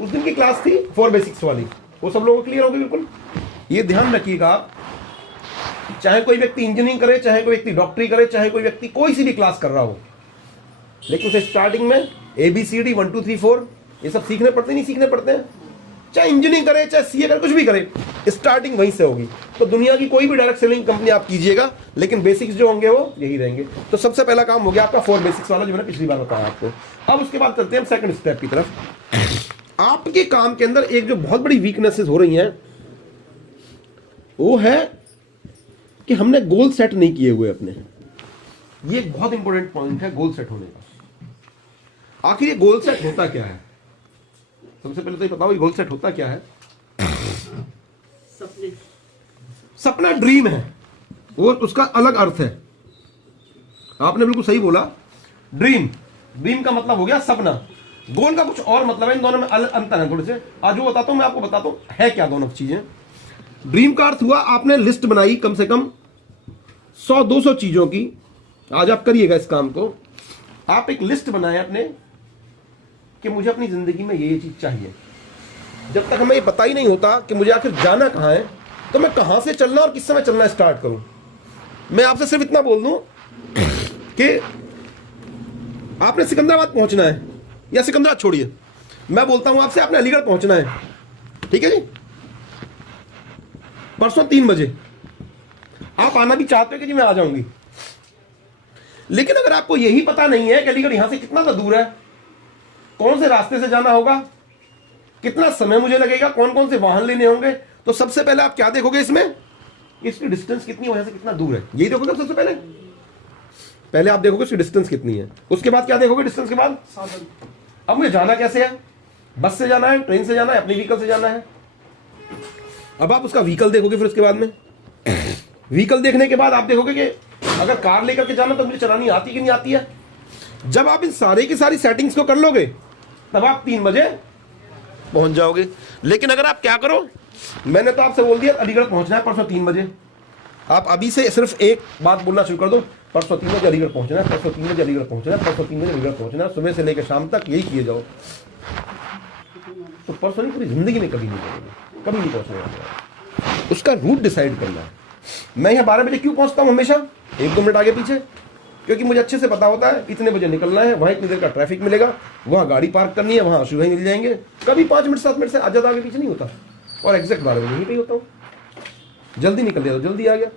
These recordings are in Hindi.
उस दिन की क्लास थी 4 बेसिक्स वाली, वो सब लोगों को क्लियर होगी बिल्कुल। ये ध्यान रखिएगा, चाहे कोई व्यक्ति इंजीनियरिंग करे, चाहे कोई व्यक्ति डॉक्टरी करे, चाहे कोई व्यक्ति कोई सी भी क्लास कर रहा हो, लेकिन उसे स्टार्टिंग में ABCD 1 2 3 4 ये सब सीखने पड़ते नहीं सीखने पड़ते हैं। चाहे इंजीनियरिंग करे, चाहे CA करे, कुछ भी करे, स्टार्टिंग वहीं से होगी। तो दुनिया की कोई भी डायरेक्ट सेलिंग कंपनी आप कीजिएगा, लेकिन बेसिक्स जो होंगे वो यही रहेंगे। तो सबसे पहला काम हो गया आपका 4 बेसिक्स वाला, जो मैंने पिछली बार बताया आपको। अब उसके बाद चलते हैं सेकंड स्टेप की तरफ। आपके काम के अंदर एक जो बहुत बड़ी वीकनेसेस हो रही हैं वो है कि हमने गोल सेट नहीं किए हुए अपने। ये एक बहुत इंपॉर्टेंट पॉइंट है गोल सेट होने का। आखिर ये गोल सेट होता क्या है? सबसे पहले तो ये बताओ, ये गोल सेट होता क्या है? सपना ड्रीम है, वो उसका अलग अर्थ है। आपने बिल्कुल सही बोला, ड्रीम का मतलब हो गया सपना, गोल का कुछ और मतलब है। इन दोनों में अंतर है थोड़े से, आज वो बताता हूं, मैं आपको बताता हूं है क्या दोनों चीजें। ड्रीम का अर्थ हुआ आपने लिस्ट बनाई कम से कम 100-200 चीजों की। आज आप करिएगा इस काम को, आप एक लिस्ट बनाए अपने कि मुझे अपनी जिंदगी में ये चीज चाहिए। जब तक हमें ये पता ही नहीं होता कि मुझे आखिर जाना कहां है, तो मैं कहां से चलना और किस समय चलना स्टार्ट करूं। मैं आपसे सिर्फ इतना बोल दूं कि आपने सिकंदराबाद पहुंचना है, या सिकंदराबाद छोड़िए, मैं बोलता हूं आपसे आपने अलीगढ़ पहुंचना है, ठीक है जी, परसों 3 बजे। आप आना भी चाहते हो कि जी मैं आ जाऊंगी, लेकिन अगर आपको यही पता नहीं है कि अलीगढ़ यहां से कितना सा दूर है, कौन से रास्ते से जाना होगा, कितना समय मुझे लगेगा, कौन कौन से वाहन लेने होंगे, तो सबसे पहले आप क्या देखोगे इसमें, इसकी डिस्टेंस कितनी वजह से कितना दूर है, यही देखोगे सबसे पहले आप देखोगे इसकी डिस्टेंस कितनी है। उसके बाद क्या देखोगे डिस्टेंस के बाद? अब मुझे जाना कैसे है, बस से जाना है, ट्रेन से जाना है, अपनी व्हीकल से जाना है। अब आप उसका व्हीकल देखोगे, फिर उसके बाद में व्हीकल देखने के बाद आप देखोगे कि अगर कार लेकर के जाना तो मुझे चलानी आती कि नहीं आती है। जब आप इन सारे की सारी सेटिंग्स को कर लोगे, तब आप 3 बजे पहुंच जाओगे। लेकिन अगर आप क्या करो, मैंने तो आपसे बोल दिया अलीगढ़ पहुंचना है परसों 3 बजे, आप अभी से सिर्फ एक बात बोलना शुरू कर दो, परसों 3 बजे अलीगढ़ पहुंचना है, परसों 3 बजे अलीगढ़ पहुंचना है, परसों 3 बजे अलीगढ़ पहुंचना है, सुबह से लेकर शाम तक यही किए जाओ, तो परसों नहीं, पूरी जिंदगी में कभी नहीं पहुंचेगा, कभी नहीं पहुंचने। उसका रूट डिसाइड करना है। मैं यहाँ 12 बजे क्यों पहुंचता हूँ हमेशा, 1-2 मिनट आगे पीछे, क्योंकि मुझे अच्छे से पता होता है इतने बजे निकलना है, वहां इतनी देर का ट्रैफिक मिलेगा, वहां गाड़ी पार्क करनी है, वहां सुबह मिल जाएंगे, कभी 5 मिनट 7 मिनट से ज्यादा आगे पीछे नहीं होता, और एग्जैक्ट 12 बजे यहीं पे होता हूँ। जल्दी निकल गया तो जल्दी आ गया।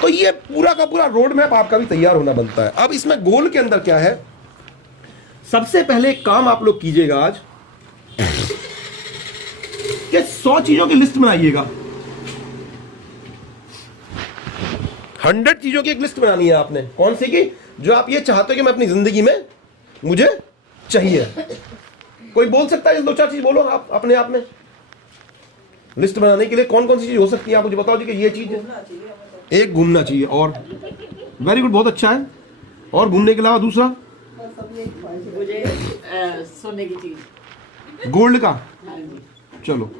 तो ये पूरा का पूरा रोड मैप आपका भी तैयार होना बनता है। अब इसमें गोल के अंदर क्या है, सबसे पहले एक काम आप लोग कीजिएगा आज कि 100 चीजों की लिस्ट बनाइएगा, 100 चीजों की एक लिस्ट बनानी है आपने। कौन सी की? जो आप ये चाहते हो कि मैं अपनी जिंदगी में मुझे चाहिए। कोई बोल सकता है 2-4 चीज बोलो आप अपने आप में लिस्ट बनाने के लिए, कौन कौन सी चीज हो सकती है, आप मुझे बताओ जी कि ये चीज है। एक घूमना चाहिए, और वेरी गुड, बहुत अच्छा है। और घूमने के अलावा दूसरा मुझे सोने की चीज, गोल्ड का, चलो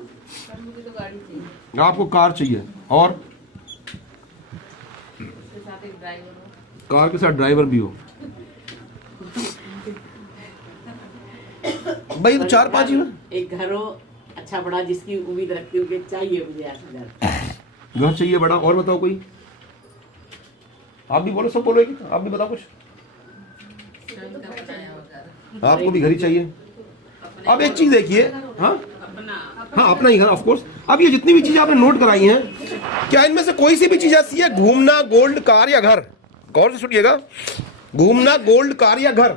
आपको कार चाहिए, और कार के साथ ड्राइवर भी हो। भाई तो 4-5 ही। एक घर हो अच्छा बड़ा, जिसकी उम्मीद रखती हूँ कि चाहिए मुझे ऐसा घर चाहिए बड़ा। और बताओ कोई, आप भी बोलो, सब बोलो, आप भी बताओ कुछ। आपको भी घर ही चाहिए। अब एक चीज देखिए, हाँ अपना ही घर, ऑफ कोर्स। अब ये जितनी भी चीजें आपने नोट कराई हैं, क्या इनमें से कोई सी भी चीज ऐसी है, घूमना, गोल्ड, कार या घर? गौर से सुनिएगा, घूमना, गोल्ड, कार या घर।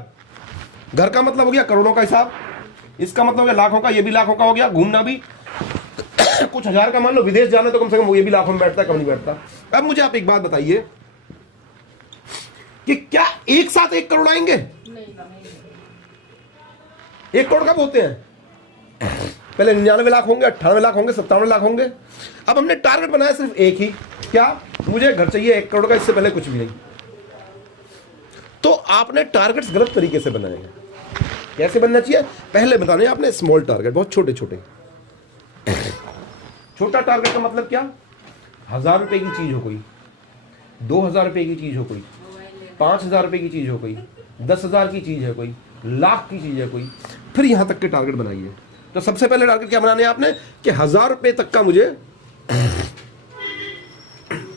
घर का मतलब हो गया करोड़ों का हिसाब, इसका मतलब हो गया लाखों का, ये भी लाखों का हो गया। घूमना भी कुछ हजार का, मान लो विदेश जाना तो कम से कम वो ये भी लाखों में बैठता है, कम नहीं बैठता। अब मुझे आप एक बात बताइए कि क्या एक साथ 1 करोड़ आएंगे? 1 करोड़ कब होते हैं? पहले 99 लाख होंगे, 98 लाख होंगे, 57 लाख होंगे। अब हमने टारगेट बनाया सिर्फ एक ही, क्या? मुझे घर चाहिए 1 करोड़ का, इससे पहले कुछ भी नहीं। तो आपने टारगेट्स गलत तरीके से बनाए हैं। कैसे बनना चाहिए? पहले बताने आपने स्मॉल टारगेट, बहुत छोटे छोटे। छोटा टारगेट का मतलब क्या? 1000 रुपए की चीज हो कोई, 2000 रुपए की चीज हो कोई, 5000 रुपए की चीज हो कोई, 10,000 की चीज है कोई, लाख की चीज है कोई, फिर यहां तक के टारगेट बनाइए। तो सबसे पहले टारगेट क्या बनाने हैं आपने कि 1000 रुपए तक का मुझे।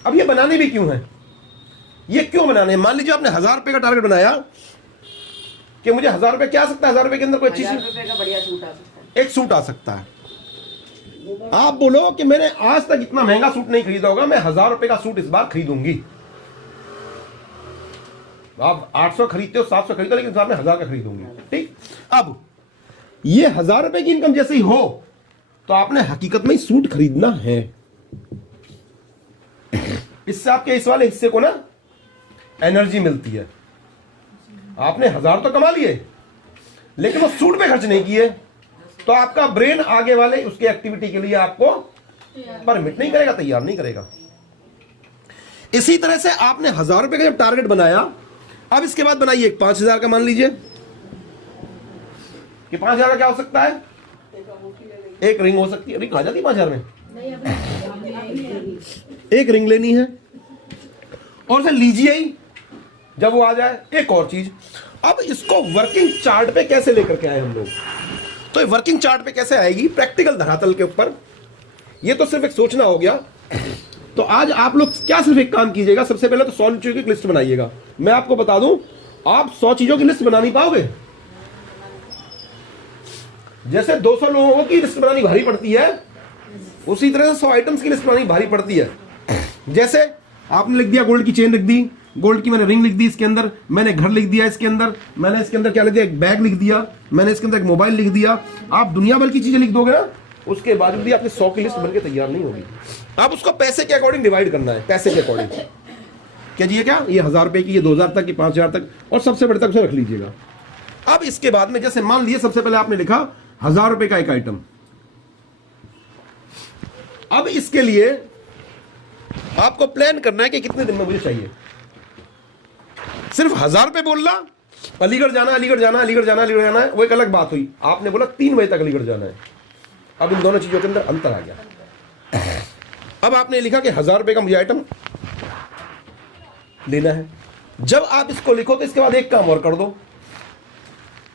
अब ये बनाने भी क्यों है, ये क्यों बनाने हैं? मान लीजिए आपने 1000 रुपए का टारगेट बनाया कि मुझे 1000 रुपए क्या आ सकता है, 1000 रुपए के अंदर कोई अच्छी 1000 चीज, रुपए का बढ़िया सूट आ सकता है। एक सूट आ सकता है। आप बोलो कि मैंने आज तक इतना महंगा सूट नहीं खरीदा होगा, मैं 1000 रुपए का सूट इस बार खरीदूंगी। आप 800 खरीदते हो, 700 खरीदते हो, लेकिन इस बार मैं 1000 का खरीदूंगी। ठीक, अब ये 1000 रुपए की इनकम जैसे ही हो तो आपने हकीकत में सूट खरीदना है। इससे आपके इस वाले हिस्से को ना एनर्जी मिलती है। आपने 1000 तो कमा लिए, लेकिन वो सूट पे खर्च नहीं किए, तो आपका ब्रेन आगे वाले उसके एक्टिविटी के लिए आपको परमिट नहीं करेगा, तैयार नहीं करेगा। इसी तरह से आपने 1000 रुपए का जब टारगेट बनाया, अब इसके बाद बनाइए 5000 का। मान लीजिए कि 5000 का क्या हो सकता है, एक रिंग हो सकती है। रिंग आ जाती है 5000 में, एक रिंग लेनी है और उसे लीजिए ही जब वो आ जाए। एक और चीज, अब इसको वर्किंग चार्ट पे कैसे लेकर के आए हम लोग, तो ये वर्किंग चार्ट पे कैसे आएगी, प्रैक्टिकल धरातल के ऊपर। ये तो सिर्फ एक सोचना हो गया। तो आज आप लोग क्या सिर्फ एक काम कीजिएगा, सबसे पहले तो 100 चीजों की लिस्ट बनाइएगा। मैं आपको बता दूं, आप 100 चीजों की लिस्ट बना नहीं पाओगे। जैसे 200 लोगों की लिस्ट बनानी भारी पड़ती है, उसी तरह से 100 आइटम्स की लिस्ट बनानी भारी पड़ती है। जैसे आपने लिख दिया गोल्ड की चेन लिख दी, गोल्ड की मैंने रिंग लिख दी, इसके अंदर मैंने घर लिख दिया, इसके अंदर मैंने इसके अंदर क्या लिख दिया, एक बैग लिख दिया, मैंने इसके अंदर एक मोबाइल लिख दिया। आप दुनिया भर की चीजें लिख दोगे ना, उसके बाद भी आपकी 100 की लिस्ट बनकर तैयार नहीं होगी। आप उसको पैसे के अकॉर्डिंग डिवाइड करना है, पैसे के अकॉर्डिंग। क्या जी, क्या ये 1000 रुपए की, ये 2000 तक की, 5000 तक, और सबसे बड़े तक उसे रख लीजिएगा। अब इसके बाद में जैसे मान लीजिए सबसे पहले आपने लिखा 1000 रुपए का एक आइटम। अब इसके लिए आपको प्लान करना है कि कितने दिन में मुझे चाहिए। सिर्फ 1000 रुपए बोलना, अलीगढ़ जाना, अलीगढ़ जाना, अलीगढ़ जाना, अलीगढ़ जाना है, वो एक अलग बात हुई। आपने बोला 3 बजे तक अलीगढ़ जाना है। अब इन दोनों चीजों के अंदर अंतर आ गया। अब आपने लिखा कि 1000 रुपए का मुझे आइटम लेना है। जब आप इसको लिखो तो इसके बाद एक काम और कर दो,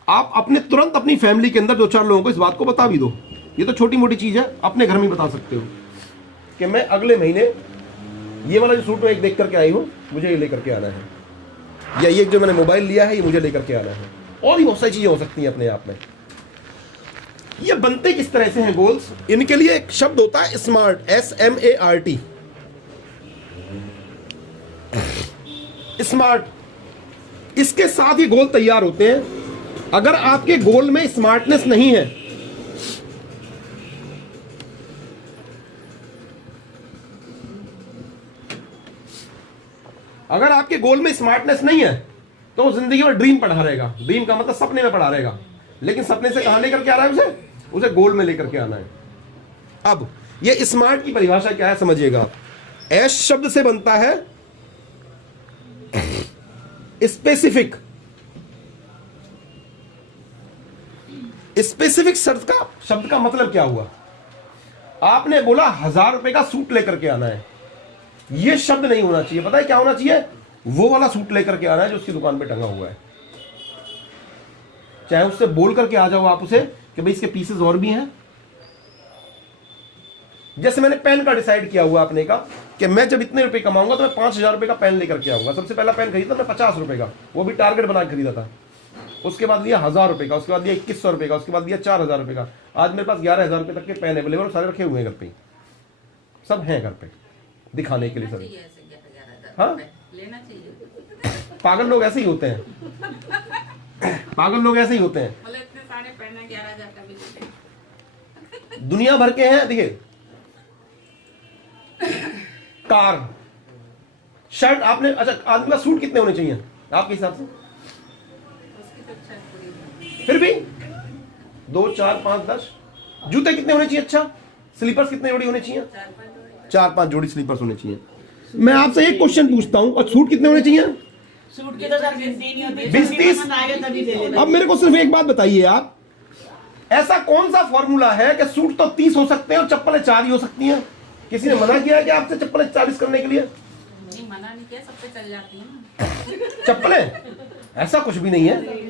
आप अपने तुरंत अपनी फैमिली के अंदर 2-4 लोगों को इस बात को बता भी दो। ये तो छोटी मोटी चीज है, अपने घर में बता सकते हो कि मैं अगले महीने ये वाला जो सूट मैं एक देख करके आई हूं, मुझे ये लेकर के आना है, या ये जो मैंने मोबाइल लिया है ये मुझे लेकर के आना है। और भी बहुत सारी चीजें हो सकती हैं अपने आप में। ये बनते किस तरह से हैं गोल्स, इनके लिए एक शब्द होता है स्मार्ट, SMART, स्मार्ट। इसके साथ ये गोल तैयार होते हैं। अगर आपके गोल में स्मार्टनेस नहीं है, अगर आपके गोल में स्मार्टनेस नहीं है तो वो जिंदगी में ड्रीम पढ़ा रहेगा। ड्रीम का मतलब सपने में पढ़ा रहेगा, लेकिन सपने से कहां लेकर के आ रहा है, उसे गोल में लेकर के आना है। अब ये स्मार्ट की परिभाषा क्या है समझिएगा। एस शब्द से बनता है स्पेसिफिक। स्पेसिफिक शब्द का मतलब क्या हुआ, आपने बोला 1000 रुपए का सूट लेकर के आना है। यह शब्द नहीं होना चाहिए, पता है क्या होना चाहिए, वो वाला सूट लेकर के आना है जो उसकी दुकान पे टंगा हुआ है। चाहे उससे बोल करके आ जाओ आप उसे कि भाई इसके पीसेस और भी हैं। जैसे मैंने पेन का डिसाइड किया हुआ अपने का कि मैं जब इतने रुपए कमाऊंगा तो मैं 5000 रुपए का पेन लेकर के आऊंगा। सबसे पहला पेन खरीदा मैं 50 रुपए का, वो भी टारगेट बना के खरीदा था। उसके बाद लिया 1000 रुपए का, उसके बाद लिया 2100 रुपए का, उसके बाद लिया 4000 रुपए का। आज मेरे पास 11000 रुपए तक के पेन अवेलेबल सारे रखे हुए हैं घर पे, सब हैं घर पे दिखाने के लिए सभी। हाँ, लेना चाहिए। पागल लोग ऐसे ही होते हैं, पागल लोग ऐसे ही होते हैं। मतलब इतने सारे पेन 11000 का भी लेते। दुनिया भर के हैं। देखिए कार, शर्ट, आपने अच्छा आदमी का सूट कितने होने चाहिए आपके हिसाब से? फिर भी 2, 4, 5, 10। जूते कितने होने चाहिए? अच्छा, स्लीपर्स कितने जोड़ी होने चाहिए? 4-5 जोड़ी स्लीपर्स होने चाहिए। मैं आपसे एक क्वेश्चन पूछता हूं, और सूट कितने होने चाहिए? सूट की तो सर गिनती नहीं होती, 20-30। तभी ले लेना। अब मेरे को सिर्फ एक बात बताइए आप, ऐसा कौन सा फॉर्मूला है कि सूट तो 30 हो सकते हैं और चप्पलें 4 ही हो सकती हैं? किसी ने मना किया है कि आपसे चप्पलें 40 करने के लिए? नहीं, मना नहीं किया, सबसे चल जाती है ना चप्पलें ऐसा कुछ भी नहीं है,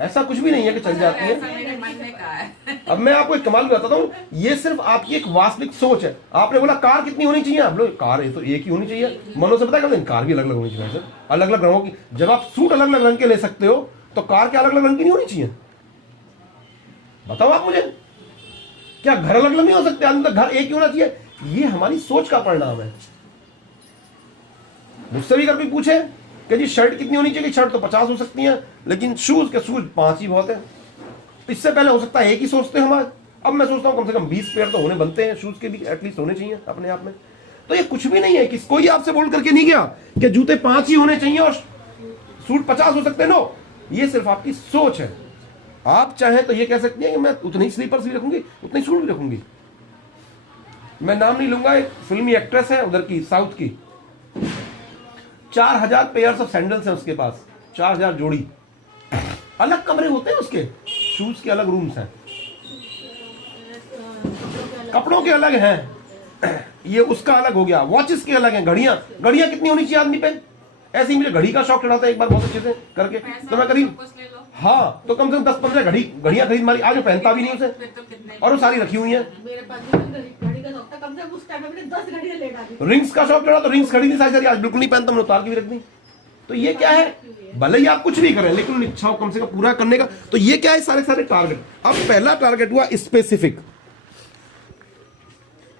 ऐसा कुछ भी नहीं है कि चल जाती है। ऐसा मेरे मन में कहा है। अब मैं आपको एक कमाल बताता हूँ, ये सिर्फ आपकी एक वास्तविक सोच है। आपने बोला कार कितनी होनी चाहिए, आप लोग कार है तो एक ही होनी चाहिए। मनो से पता है कार भी अलग अलग होनी चाहिए सर, अलग अलग रंगों की। जब आप सूट अलग अलग रंग के ले सकते हो तो कार के अलग अलग रंग की नहीं होनी चाहिए? बताओ आप मुझे, क्या घर अलग अलग नहीं हो सकते? आदमी का घर एक ही होना चाहिए? ये हमारी सोच का परिणाम है। मुझसे भी कभी पूछे कि जी शर्ट कितनी होनी चाहिए, शर्ट तो 50 हो सकती है, लेकिन शूज 5 ही बहुत है। इससे पहले हो सकता है एक ही सोचते हम आज, अब मैं सोचता हूं कम से कम 20 पेयर तो होने बनते हैं, शूज के भी एटलीस्ट होने चाहिए अपने आप में। तो ये कुछ भी नहीं है कि कोई आपसे बोल करके नहीं गया कि जूते 5 ही होने चाहिए और सूट 50 हो सकते हैं। नो, ये सिर्फ आपकी सोच है। आप चाहे तो ये कह सकती हैं कि मैं उतनी ही स्लीपर्स भी रखूंगी, उतनी सूट भी रखूंगी। मैं नाम नहीं लूंगा, एक फिल्मी एक्ट्रेस है उधर की, साउथ की, 4000 पेयर्स ऑफ सैंडल्स हैं उसके पास, 4000 जोड़ी। अलग कमरे होते हैं उसके, शूज के अलग रूम्स हैं, कपड़ों के अलग हैं, ये उसका अलग हो गया, वॉचेस के अलग हैं, घड़ियां कितनी होनी चाहिए आदमी पे? ऐसे ही मुझे घड़ी का शौक चढ़ा था एक बार बहुत अच्छे से करके, तो मैं करीब, हाँ, तो कम से कम 10-15 घड़ियां खरीद मारी। आज मैं पहनता भी नहीं उसे, और वो सारी रखी हुई है। मेरे पास घड़ी का शौक था, कम से कम उस टाइम में मैंने 10 घड़ियां ले डाली। रिंग्स का शौक चढ़ा तो रिंग्स खरीदी सारी, आज बिल्कुल नहीं पहनता, मैंने उतार के भी रख दी। तो ये क्या है? भले ही आप कुछ भी करें लेकिन उन इच्छाओं कम से कम पूरा करने का। तो ये क्या है? सारे टारगेट। अब पहला टारगेट हुआ स्पेसिफिक,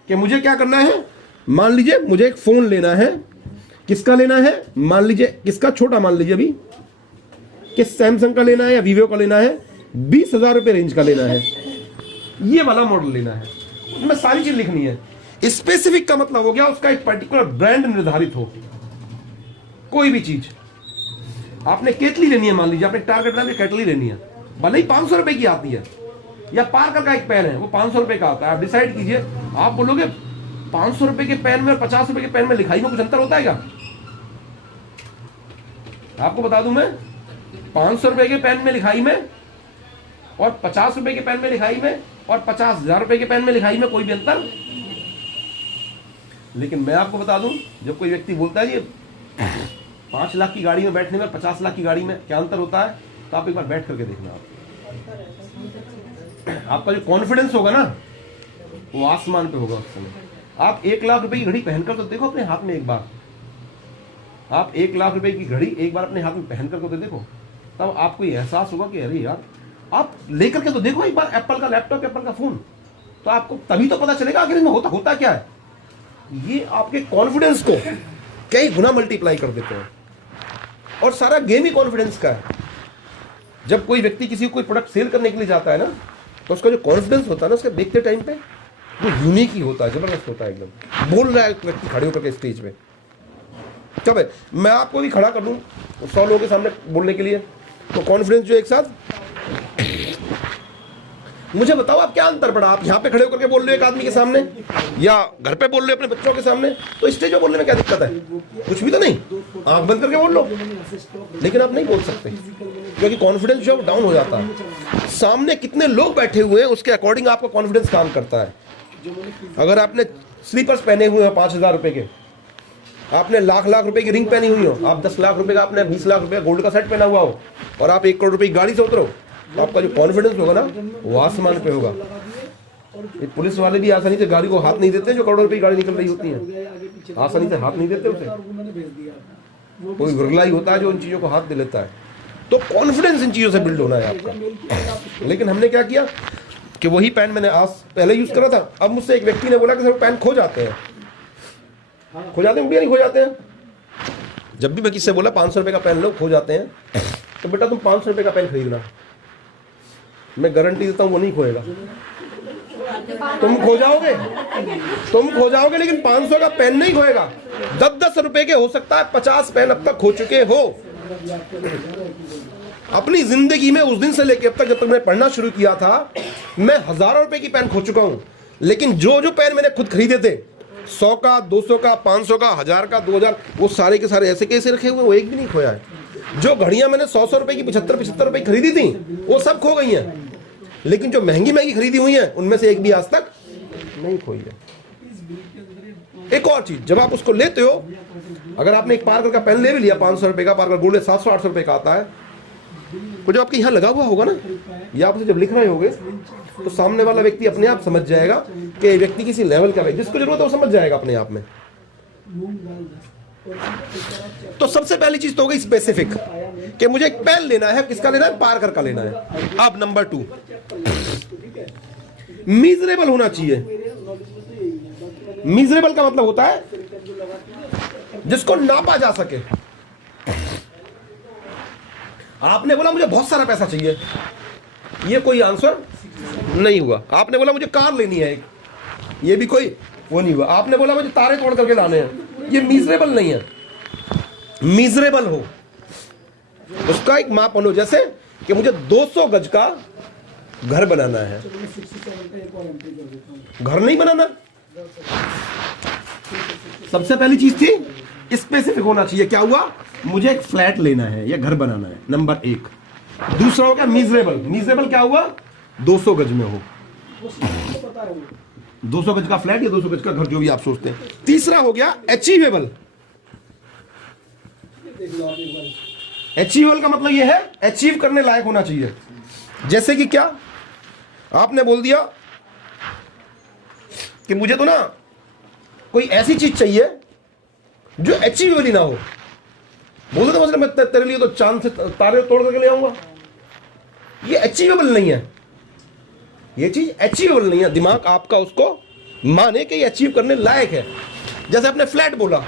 कि मुझे क्या करना है। मान लीजिए मुझे एक फोन लेना है, किसका लेना है? मान लीजिए किसका, छोटा मान लीजिए अभी कि सैमसंग का लेना है या वीवो का लेना है, 20,000 रुपए रेंज का लेना है, ये वाला मॉडल लेना है। उसमें सारी चीज लिखनी है। स्पेसिफिक का मतलब हो गया उसका एक पर्टिकुलर ब्रांड निर्धारित हो। कोई भी चीज, आपने केतली लेनी है, मान लीजिए आपने टारगेट बना केतली लेनी है, भले ही 500 रुपए की आती है, या पार्कर का एक पेन है वो 500 रुपए का आता है। आप डिसाइड कीजिए, आप बोलोगे 500 रुपए के पेन में और 50 रुपए के पेन में लिखाई में कुछ अंतर होता है क्या? आपको बता दूं मैं, 500 रुपए के पेन में लिखाई में और 50 रुपए के पेन में लिखाई में और 50,000 रुपए के पेन में लिखाई में कोई भी अंतर। लेकिन मैं आपको बता दूं, जब कोई व्यक्ति बोलता है जी 5 लाख की गाड़ी में बैठने में 50 लाख की गाड़ी में क्या अंतर होता है, तो आप एक बार बैठ करके देखना। आपका जो कॉन्फिडेंस होगा ना वो आसमान पे होगा उस समय। आप 1 लाख रुपए की घड़ी पहनकर तो देखो अपने हाथ में एक बार, आप 1 लाख रुपए की घड़ी एक बार अपने हाथ में पहनकर तो देखो, तब आपको ये एहसास होगा कि अरे यार, आप लेकर के तो देखो एक बार एप्पल का लैपटॉप, एप्पल का फोन, तो आपको तभी तो पता चलेगा आखिर इसमें होता क्या है। ये आपके कॉन्फिडेंस को कई गुना मल्टीप्लाई कर देते हैं, और सारा गेम ही कॉन्फिडेंस का है। जब कोई व्यक्ति किसी को कोई प्रोडक्ट सेल करने के लिए जाता है ना, तो उसका जो कॉन्फिडेंस होता है ना, उसके देखते टाइम पे वो यूनिक ही होता है, जबरदस्त होता है एकदम। बोल रहा है व्यक्ति खड़े होकर के स्टेज पे, कब है मैं आपको भी खड़ा कर दूं 100 लोगों के सामने बोलने के लिए, तो कॉन्फिडेंस जो एक साथ, मुझे बताओ आप क्या अंतर पड़ा? आप यहाँ पे खड़े होकर के बोल रहे हो एक आदमी के सामने, या घर पे बोल रहे हो अपने बच्चों के सामने, तो स्टेज पे बोलने में क्या दिक्कत है? कुछ भी तो नहीं, आंख बंद करके बोल लो। लेकिन आप नहीं बोल सकते क्योंकि कॉन्फिडेंस जो डाउन हो जाता है। सामने कितने लोग बैठे हुए हैं उसके अकॉर्डिंग आपका कॉन्फिडेंस काम करता है। अगर आपने स्लीपर्स पहने हुए हैं 5,000 रुपए के, आपने लाख रुपए की रिंग पहनी हुई हो, आप 10 लाख रुपए का, आपने 20 लाख रुपए गोल्ड का सेट पहना हुआ हो, और आप 1 करोड़ रुपए की गाड़ी से उतरो, तो आपका जो कॉन्फिडेंस होगा ना वो आसमान पे होगा। ये पुलिस वाले भी आसानी से गाड़ी को हाथ नहीं देते, जो करोड़ों रुपए की गाड़ी निकल रही होती है, आसानी से हाथ नहीं देते उसे। कोई विरला होता है जो इन चीजों को हाथ दे लेता है। तो कॉन्फिडेंस इन चीजों से बिल्ड होना है आपका। लेकिन हमने क्या किया कि वही पेन मैंने आज पहले यूज करा था, अब मुझसे एक व्यक्ति ने बोला कि सर पेन खो जाते हैं, खो जाते हैं, नहीं खो जाते हैं। जब भी मैं किससे बोला 500 रुपए का पेन लो, खो जाते हैं, तो बेटा तुम 500 रुपए का पेन खरीदना, मैं गारंटी देता हूं वो नहीं खोएगा। तुम खो जाओगे लेकिन 500 का पेन नहीं खोएगा। 10-10 रुपए के हो सकता है 50 पेन अब तक खो चुके हो। अपनी जिंदगी में उस दिन से लेकर अब तक, जब तक मैंने पढ़ना शुरू किया था, मैं हजारों रुपए की पेन खो चुका हूं। लेकिन जो जो पेन मैंने खुद खरीदे थे, 100 का, 200 का, 500 का, 1000 का, 2000, वो सारे के सारे ऐसे कैसे रखे हुए, वो एक भी नहीं खोया है। जो घड़ियां मैंने 100 रुपए की 75 रुपए खरीदी थी, वो सब खो गई हैं। लेकिन जो महंगी खरीदी हुई हैं, उनमें से एक भी आज तक नहीं खोई है। एक और चीज, जब आप उसको लेते हो, अगर आपने एक पार्कर का पेन ले भी लिया 500 रुपए का, पार्कर गोल्ड 700-800 रुपए का आता है, वो जो आपके यहाँ लगा हुआ होगा ना, ये आप उसे जब लिख रहे होगे तो सामने वाला व्यक्ति अपने आप समझ जाएगा कि ये व्यक्ति किसी लेवल का है, जिसको जरूरत है वो समझ जाएगा अपने आप में। तो सबसे पहली चीज तो हो गई स्पेसिफिक, कि मुझे एक पेन लेना है, किसका लेना है, पार्कर का लेना है। अब नंबर 2, मीजरेबल होना चाहिए। मीजरेबल का मतलब होता है जिसको नापा जा सके। आपने बोला मुझे बहुत सारा पैसा चाहिए, ये कोई आंसर नहीं हुआ। आपने बोला मुझे कार लेनी है एक, ये भी कोई वो नहीं हुआ। आपने बोला मुझे तारे तोड़ करके लाने हैं, ये मीजरेबल नहीं है। मीजरेबल हो, उसका एक माप हो, जैसे कि मुझे 200 गज का घर बनाना है। घर नहीं बनाना, सबसे पहली चीज थी स्पेसिफिक होना चाहिए। क्या हुआ, मुझे एक फ्लैट लेना है या घर बनाना है, नंबर 1। दूसरा हो गया मीजरेबल। मीजरेबल क्या हुआ, 200 गज में हो, 200 गज का फ्लैट या 200 गज का घर, जो भी आप सोचते हैं। तीसरा हो गया अचीवेबल। अचीवेबल का मतलब यह है अचीव करने लायक होना चाहिए। जैसे कि क्या, आपने बोल दिया कि मुझे तो ना कोई ऐसी चीज चाहिए जो अचीवेबल ही ना हो। बोल दो मैं तेरे लिए तो चांद से तारे तोड़ करके ले आऊंगा, ये अचीवेबल नहीं है, ये चीज अचीवेबल नहीं है। दिमाग आपका उसको माने कि ये अचीव करने लायक है। जैसे आपने फ्लैट बोला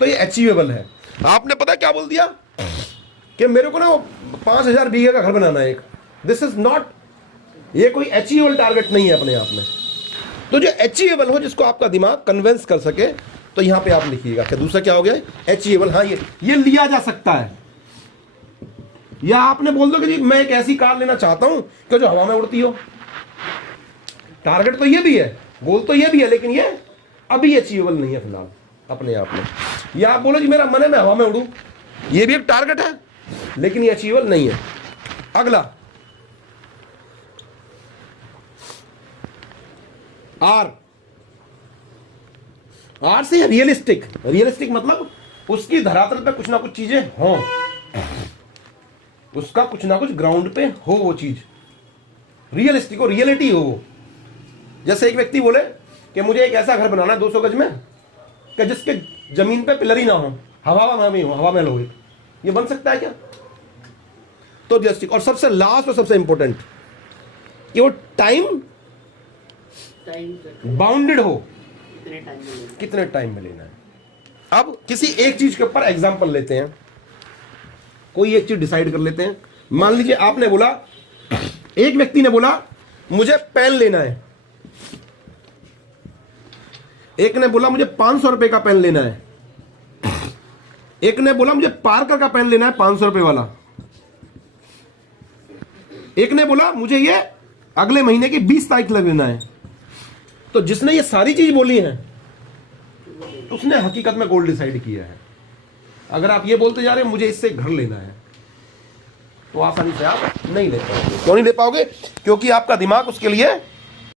तो ये अचीवेबल है। आपने पता क्या बोल दिया कि मेरे को ना 5000 बीघे का घर बनाना है एक, दिस इज नॉट, ये कोई अचीवेबल टारगेट नहीं है अपने आप में। तो जो अचीवेबल हो, जिसको आपका दिमाग कन्विंस कर सके, तो यहां पे आप लिखिएगा कि दूसरा क्या हो गया, अचीवेबल। हाँ, ये लिया जा सकता है। या आपने बोल दो कि जी मैं एक ऐसी कार लेना चाहता हूं कि जो हवा में उड़ती हो। टारगेट तो ये भी है, गोल तो ये भी है, लेकिन ये अभी अचीवेबल नहीं है फिलहाल अपने आप में। या आप बोलो जी मेरा मन है मैं हवा में उड़ूं, ये भी एक टारगेट है, लेकिन ये अचीवेबल नहीं है। अगला आर से है रियलिस्टिक। रियलिस्टिक मतलब उसकी धरातल पे कुछ ना कुछ चीजें हों, उसका कुछ ना कुछ ग्राउंड पे हो वो चीज, रियलिस्टिक हो, रियलिटी हो। जैसे एक व्यक्ति बोले कि मुझे एक ऐसा घर बनाना है 200 गज में कि जिसके जमीन पे पिलर ही ना हो, हवा में हो, हवा में हो, ये बन सकता है क्या? तो रियलिस्टिक। और सबसे लास्ट और सबसे इंपॉर्टेंट कि वो टाइम बाउंडेड हो, कितने टाइम में लेना है। अब किसी एक चीज के ऊपर एग्जांपल लेते हैं, कोई एक चीज डिसाइड कर लेते हैं। मान लीजिए आपने बोला, एक व्यक्ति ने बोला मुझे पेन लेना है, एक ने बोला मुझे 500 रुपए का पेन लेना है, एक ने बोला मुझे पार्कर का पेन लेना है 500 रुपए वाला, एक ने बोला मुझे ये अगले महीने की 20 तारीख लग लेना है। तो जिसने ये सारी चीज बोली है उसने हकीकत में गोल डिसाइड किया है। अगर आप ये बोलते जा रहे हैं मुझे इससे घर लेना है, तो आसानी से आप नहीं ले पाओगे। क्यों नहीं ले पाओगे? क्योंकि आपका दिमाग उसके लिए